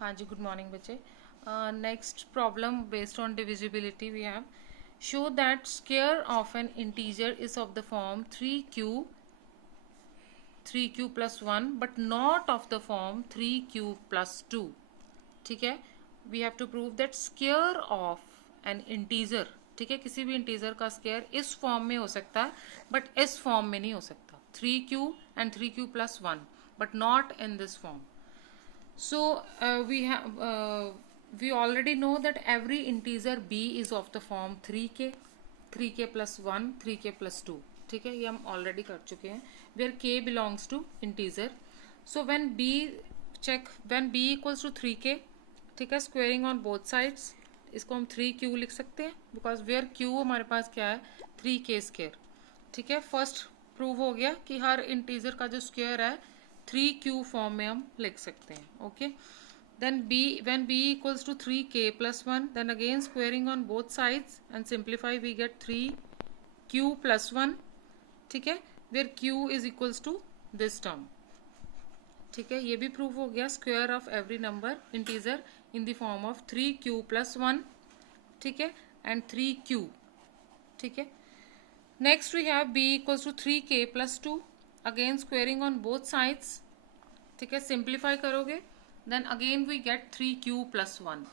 हाँ जी, good morning बच्चे. Next problem based on divisibility we have. Show that square of an integer is of the form 3q plus 1 but not of the form 3q plus 2. ठीक है, we have to prove that square of an integer, ठीक है, किसी भी integer का square इस form में हो सकता है बट इस फॉर्म में नहीं हो सकता. 3q and 3q plus 1 but not in this form. So we already know that every integer b is of the form 3k plus 1, 3k plus 2. ठीक है, ये हम ऑलरेडी कर चुके हैं. where k belongs to integer. So when b equals to 3k, ठीक है, squaring on both sides, इसको हम 3q लिख सकते हैं बिकॉज वेयर q हमारे पास क्या है 3k स्क्वायर. ठीक है, फर्स्ट प्रूव हो गया कि हर इंटीजर का जो स्क्वायर है 3q फॉर्म में हम लिख सकते हैं. Okay, then when b equals to 3k plus 1, then again squaring on both sides and simplify we get 3q plus 1. ठीक है, where q is equals to this term. ठीक है, ये भी प्रूव हो गया square of every number integer in the form of 3q plus 1. ठीक है, एंड 3q. ठीक है, next we have b equals to 3k plus 2, again squaring on both sides. ठीक है, सिंप्लीफाई करोगे then again we get 3q plus 1.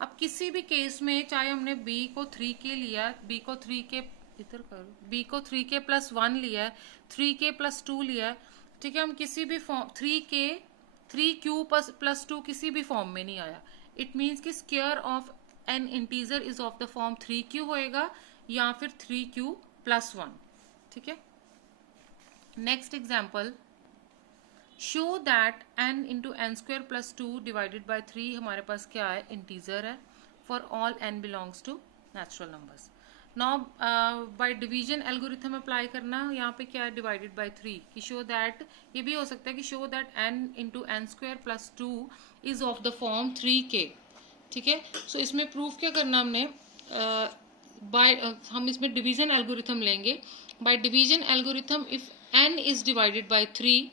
अब किसी भी केस में चाहे हमने b को 3k लिया, b को 3k इधर करो, b को 3k plus 1 लिया है, 3k plus 2 लिया है. ठीक है, हम किसी भी फॉर्म 3q plus 2 किसी भी फॉर्म में नहीं आया. इट मीन्स कि square of an integer is of the form 3q होएगा या फिर 3q plus 1. ठीक है, next example. Show that n into an square plus 2 divided by 3 हमारे पास क्या है इंटीजर है for all n belongs to natural numbers. Now by division algorithm apply करना, यहाँ पे क्या है डिवाइडेड बाई 3 कि शो दैट, ये भी हो सकता है कि show that n into an square plus 2 is of the form 3k. ठीक है, सो इसमें प्रूफ क्या करना हमने, हम इसमें डिवीजन एल्गोरिथम लेंगे. Bye division algorithm if n is divided by 3,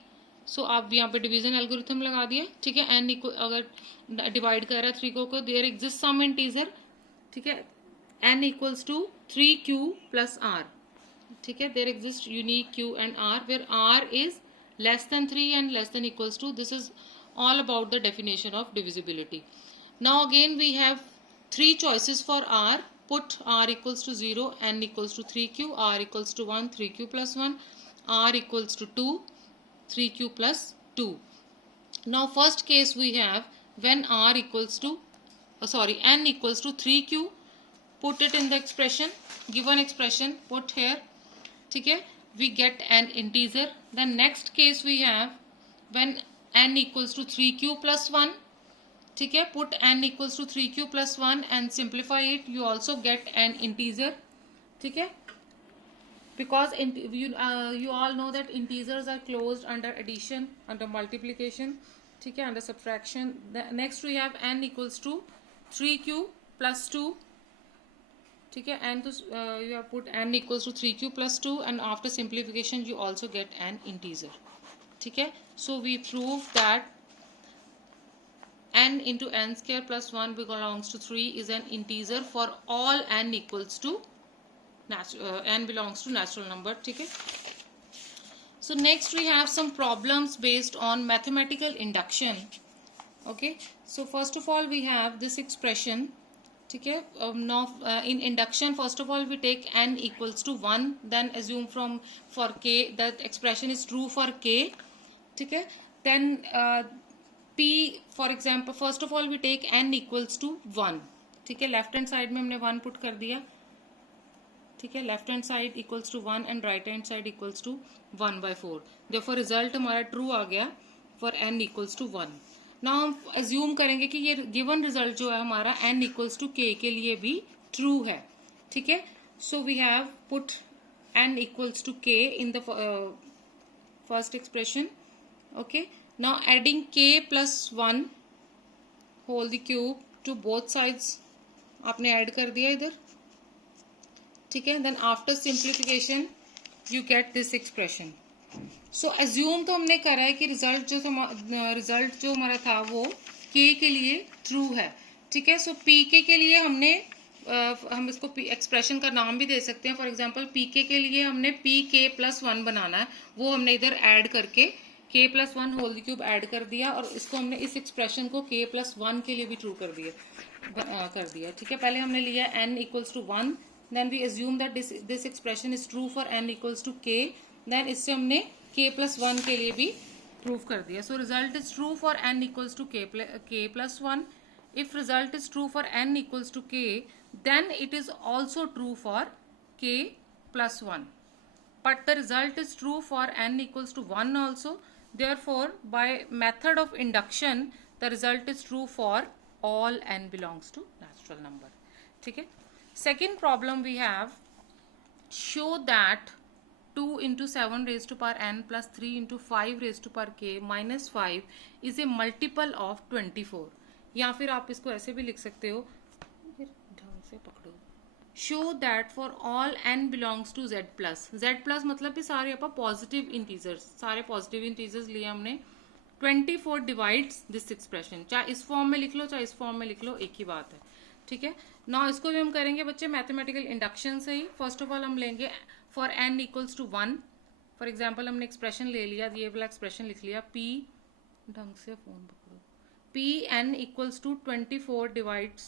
सो आप यहाँ पे डिवीजन एल्गोरिथम लगा दिया. ठीक है, n अगर डिवाइड कर रहा है 3 को देयर एग्जिस्ट सम इंटीजर. ठीक है, n equals to 3q plus r. ठीक है, there exist unique q and r where r is less than 3 and less than equals to. This is all about the definition of divisibility. Now again we have 3 choices for r. Put r equals to 0, n equals to 3q, r equals to 1, 3q plus 1, r equals to 2, 3q plus 2. Now first case we have when r equals to n equals to 3q, put it in the expression, given expression put here. ठीक है, we get an integer. Then next case we have when n equals to 3q plus 1. ठीक है, put n equals to 3q plus 1 and simplify it, you also get an integer. ठीक है, because you all know that integers are closed under addition, under multiplication. ठीक है, under subtraction. Next we have n equals to 3q plus 2. ठीक है, and you have put n equals to 3q plus 2 and after simplification you also get an integer. ठीक है, so we prove that n into n square plus 1 belongs to 3 is an integer for all n equals to n belongs to natural number. ठीक है, so next we have some problems based on mathematical induction. Okay, so first of all we have this expression. ठीक है, now in induction first of all we take n equals to 1, then assume for k that expression is true for k. ठीक है, then p for example first of all we take n equals to 1. ठीक है, left hand side में हमने 1 put कर दिया. ठीक है, left hand side equals to 1 and right hand side equals to 1/4. देखो रिजल्ट हमारा ट्रू आ गया for n equals to 1. Now हम अज्यूम करेंगे कि ये गिवन रिजल्ट जो है हमारा n इक्वल्स टू k के लिए भी ट्रू है. ठीक है, so we have put n equals to k in the first expression. Okay, now adding k plus 1 whole the cube to both sides आपने ऐड कर दिया इधर. ठीक है, then after simplification you get this expression. So assume तो हमने करा है कि रिजल्ट जो हमारा था वो के के लिए ट्रू है, ठीक है। सो पीके के लिए हमने हम इसको एक्सप्रेशन का नाम भी दे सकते हैं। फॉर एग्जांपल पीके के लिए हमने पी के प्लस 1 बनाना है, वो हमने इधर ऐड करके के प्लस 1 होल क्यूब ऐड कर दिया और इसको हमने इस एक्सप्रेशन को के प्लस 1 के लिए भी ट्रू कर दिया, ठीक है। पहले हमने लिया n equals to 1, then we assume that this expression is true for n equals to k, then इससे हमने k प्लस 1 के लिए भी प्रूव कर दिया। So result is true for n equals to k plus 1। If result is true for n equals to k, then it is also true for k plus 1. But the result is true for n equals to 1 also. Therefore, by method of induction, the result is true for all n belongs to natural number. ठीक है। Second problem we have, show that 2 into 7 raised to power n plus 3 into 5 raised to power k minus 5 is a multiple of 24. या फिर आप इसको ऐसे भी लिख सकते हो, ढंग से पकड़ो, show that for all n belongs to z plus. z plus मतलब कि सारे आप पॉजिटिव इंटीजर्स, सारे पॉजिटिव इंटीजर्स लिए हमने, 24 डिवाइड्स दिस एक्सप्रेशन। चाहे इस फॉर्म में लिख लो चाहे इस फॉर्म में लिख लो, एक ही बात है, ठीक है ना। इसको भी हम करेंगे बच्चे मैथमेटिकल इंडक्शन से ही। फर्स्ट ऑफ ऑल हम लेंगे for n equals to 1। For example हमने एक्सप्रेशन ले लिया, ये वाला एक्सप्रेशन लिख लिया, p, ढंग से फोन पकड़ो, Pn equals to 24 divides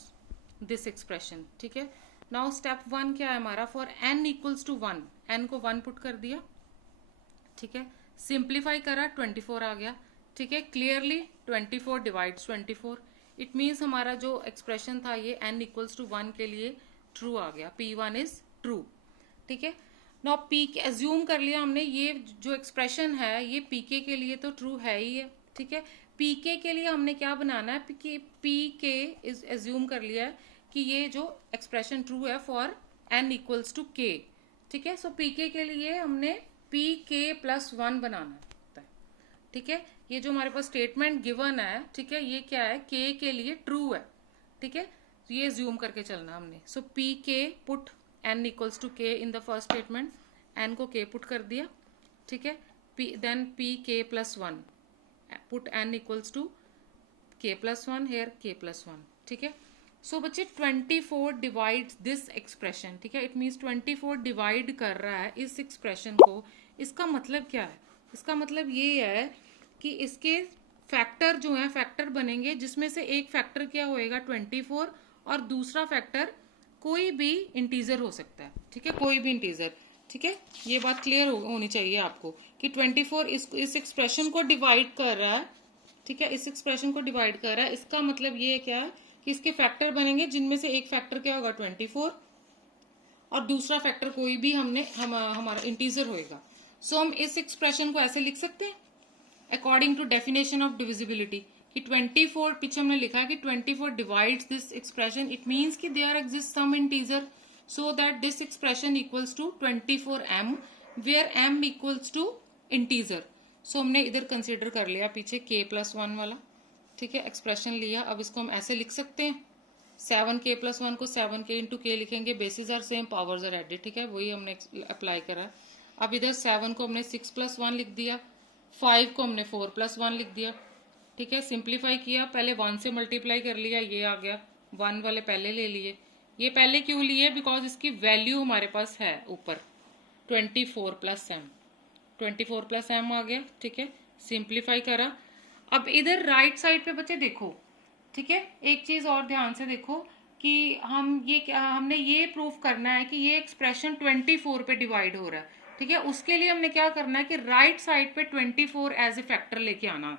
this expression, ठीक है। नाउ स्टेप 1 क्या है हमारा, for n equals to 1, n को 1 पुट कर दिया, ठीक है, सिंप्लीफाई करा, 24 आ गया, ठीक है। क्लियरली 24 डिवाइड्स 24, इट मीन्स हमारा जो एक्सप्रेशन था ये n इक्वल्स टू 1 के लिए ट्रू आ गया, P1 इज ट्रू, ठीक है। नाउ P के एज्यूम कर लिया हमने, ये जो एक्सप्रेशन है ये Pk के लिए तो ट्रू है ही है, ठीक है। पीके के लिए हमने क्या बनाना है, पीके इज एज्यूम कर लिया है कि ये जो एक्सप्रेशन ट्रू है for n equals to k, ठीक है। सो पीके के लिए हमने pk प्लस 1 बनाना है, ठीक है। ये जो हमारे पास स्टेटमेंट गिवन है, ठीक है, ये क्या है, k के लिए ट्रू है, ठीक है, ये एज्यूम करके चलना हमने। So pk put n equals to k in the first statement, n को k पुट कर दिया, ठीक है, then pk plus 1, put n equals to k plus 1, here k plus 1, ठीक है। सो बच्चे 24 डिवाइड्स दिस एक्सप्रेशन, ठीक है, इट मीन्स 24 डिवाइड कर रहा है इस एक्सप्रेशन को। इसका मतलब क्या है, इसका मतलब ये है कि इसके फैक्टर जो है, फैक्टर बनेंगे जिसमें से एक फैक्टर क्या होएगा 24 और दूसरा फैक्टर कोई भी इंटीजर हो सकता है, ठीक है, कोई भी इंटीजर, ठीक है। ये बात क्लियर होनी चाहिए आपको कि 24 इस एक्सप्रेशन को डिवाइड कर रहा है, ठीक है, इस एक्सप्रेशन को डिवाइड कर रहा है। इसका मतलब ये क्या है कि इसके फैक्टर बनेंगे जिनमें से एक फैक्टर क्या होगा 24 और दूसरा फैक्टर कोई भी हमारा इंटीजर होएगा। सो हम इस एक्सप्रेशन को ऐसे लिख सकते हैं according to definition of divisibility कि 24, पीछे हमने लिखा है कि 24 divides this expression, it means कि there exist some integer so that this expression equals to 24m where m equals to integer. so हमने इधर कंसीडर कर लिया पीछे k प्लस 1 वाला, ठीक है, एक्सप्रेशन लिया। अब इसको हम ऐसे लिख सकते हैं, 7k प्लस 1 को 7k इंटू k लिखेंगे, bases are same, powers are added, ठीक है, वही हमने अप्लाई करा। अब इधर 7 को हमने 6 प्लस 1 लिख दिया, 5 को हमने 4 प्लस 1 लिख दिया, ठीक है, सिंप्लीफाई किया, पहले 1 से मल्टीप्लाई कर लिया, ये आ गया, 1 वाले पहले ले लिए। ये पहले क्यों लिए, बिकॉज इसकी वैल्यू हमारे पास है ऊपर 24 प्लस m, 24 प्लस m आ गया, ठीक है, सिंप्लीफाई करा। अब इधर राइट साइड पे बच्चे देखो, ठीक है, एक चीज और ध्यान से देखो कि हमने ये प्रूफ करना है कि ये एक्सप्रेशन 24 पे डिवाइड हो रहा है, ठीक है। उसके लिए हमने क्या करना है कि राइट साइड पे 24 एज ए फैक्टर लेके आना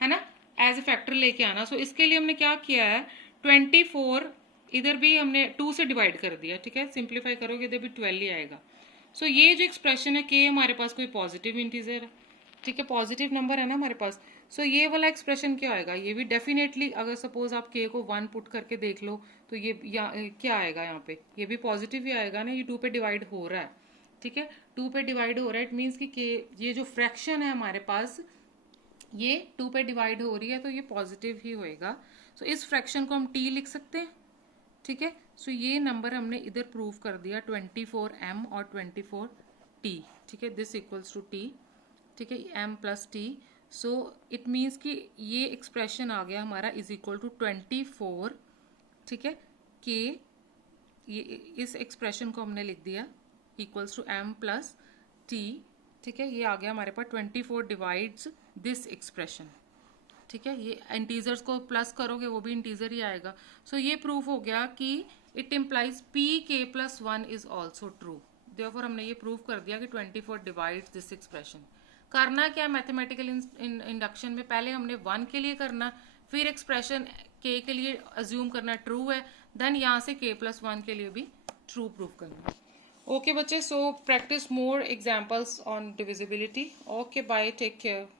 है ना, एज ए फैक्टर लेके आना। सो इसके लिए हमने क्या किया है, 24 इधर भी हमने 2 से डिवाइड कर दिया, ठीक है, सिंप्लीफाई करोगे इधर भी 12 ही आएगा। सो ये जो एक्सप्रेशन है कि हमारे पास कोई पॉजिटिव इंटीजर है, ठीक है, पॉजिटिव नंबर है ना हमारे पास। सो ये वाला एक्सप्रेशन क्या आएगा, ये भी डेफिनेटली, अगर सपोज आप k को 1 पुट करके देख लो तो ये क्या आएगा यहाँ पे, ये भी पॉजिटिव ही आएगा ना, ये 2 पे डिवाइड हो रहा है, ठीक है, 2 पे डिवाइड हो रहा है, इट मीन्स कि ये जो फ्रैक्शन है हमारे पास ये 2 पे डिवाइड हो रही है तो ये पॉजिटिव ही होएगा। सो इस फ्रैक्शन को हम t लिख सकते हैं, ठीक है। सो ये नंबर हमने इधर प्रूव कर दिया 24m और 24t, ठीक है, दिस इक्वल्स टू t, ठीक है, m plus t। So it means कि ये एक्सप्रेशन आ गया हमारा इज इक्वल टू 24, ठीक है, के ये इस एक्सप्रेशन को हमने लिख दिया equals to m plus t, ठीक है, ये आ गया हमारे पास 24 डिवाइड्स दिस एक्सप्रेशन, ठीक है, ये इंटीजर्स को प्लस करोगे वो भी इंटीजर ही आएगा। सो ये प्रूफ हो गया कि इट इम्प्लाइज पी के plus 1 is also true. Therefore हमने ये प्रूव कर दिया कि 24 डिवाइड्स दिस एक्सप्रेशन। करना क्या मैथमेटिकल इंडक्शन में, पहले हमने 1 के लिए करना, फिर एक्सप्रेशन के लिए अज्यूम करना ट्रू है, देन यहाँ से के प्लस 1 के लिए भी ट्रू प्रूफ करना। ओके बच्चे, so practice more examples on divisibility. Okay bye, take care.